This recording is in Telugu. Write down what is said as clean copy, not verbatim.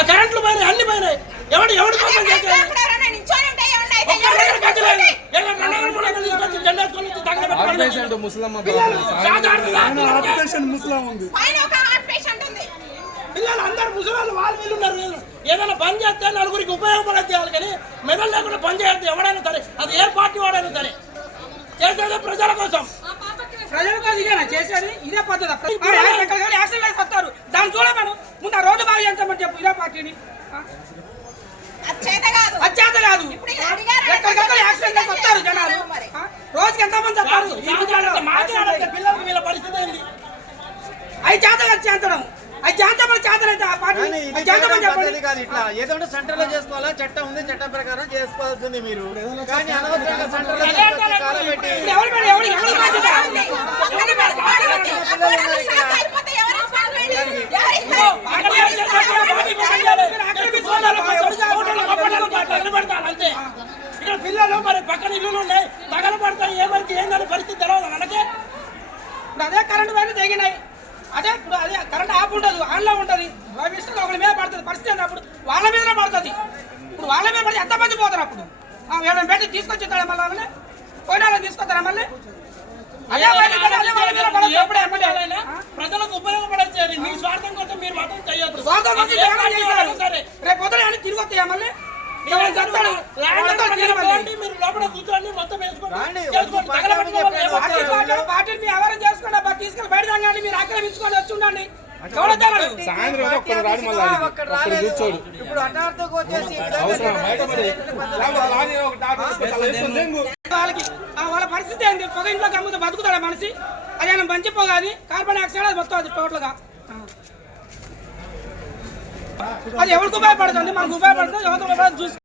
ఆ కరెంట్లు పోయినాయి, అన్ని పోయినాయి. ఎవడు కోసం చేశారు? పిల్లలు అందరు ముసలాళ్ళు వాళ్ళు వీళ్ళు ఉన్నారు. ఏదైనా పని చేస్తే నలుగురికి ఉపయోగపడే చేయాలి, కానీ మెదడు లేకుండా పని చేయద్దు. ఎవడైనా సరే, అది ఏ పార్టీ వాడైనా సరే చేసేది ప్రజల కోసం. ప్రజల కోసం ఇదేనా చేసేది? ఇదే పద్ధతి. యాక్సిడెంట్ అయితే వస్తారు, దాన్ని చూడమను. ముందు ఆ రోడ్డు బాగా చేస్తామని చెప్పు. ఇదే పార్టీని అచ్చేత కాదు. ఎక్కడికక్కడ యాక్సిడెంట్ అయితే వస్తారు జనాలు. రోజుకి ఎంతమంది వస్తారు? పిల్లలకు వీళ్ళ పరిస్థితి ఏంటి? అవి చేత కాదు చేతడం. అది చేతమని చేతనైతే ఆ పార్టీ ఏదో సెంటర్ లో చేసుకోవాలా? చట్టం ఉంది, చట్టం ప్రకారం చేసుకోవాల్సింది మీరు. కానీ అనవసరంగా సెంటర్ లో అంతే. ఇక్కడ పిల్లలు మరి పక్కన ఇల్లులు ఉన్నాయి, తగలబడతాయి. ఏమైతే ఏందని పరిస్థితి తెలవదు మనకే. అదే కరెంట్ పైన తెగినాయి. అదే ఇప్పుడు అదే కరెంట్ ఆఫ్ ఉండదు, ఆన్లో ఉంటుంది. ఇష్టం ఒకరి మీద పడుతుంది. పరిస్థితి అన్నప్పుడు వాళ్ళ మీదనే పడుతుంది. ఇప్పుడు వాళ్ళ మీద పడితే ఎంతమంది పోతారు? అప్పుడు ఏమైనా పెట్టి తీసుకొచ్చేస్తాడా? మళ్ళీ వాళ్ళని పోయినా తీసుకొస్తారా? మళ్ళీ ప్రజలకు ఉపయోగపడచ్చారు. మీ స్వార్థం కోసం మీరు మాత్రం చేయొద్దు. స్వార్థం కోసం రేపు పొద్దున అన్ని తిరిగి వస్తాయా? మళ్ళీ మీరు లోపల కూర్చోండి, మొత్తం పార్టీని మీ ఎవరు చేసుకోండి. తీసుకెళ్ళి బయట తంగండి. మీరు ఆక్రమించుకొని వచ్చి ఉండండి. ఇప్పుడు అటార్థకు వచ్చేసి వాళ్ళ పరిస్థితి ఏంటి? పొగ ఇంట్లో గమ్ముతో బతుకుతాడా మనిషి? అదేనా మంచి పొగ? అది కార్బన్ డైఆక్సైడ్, అది మొత్తం అది టోటల్ గా. అది ఎవరికి ఉపయోగపడుతుంది? మనకు ఉపయోగపడుతుంది. ఎవరికి ఉపయోగపడుతుంది చూసి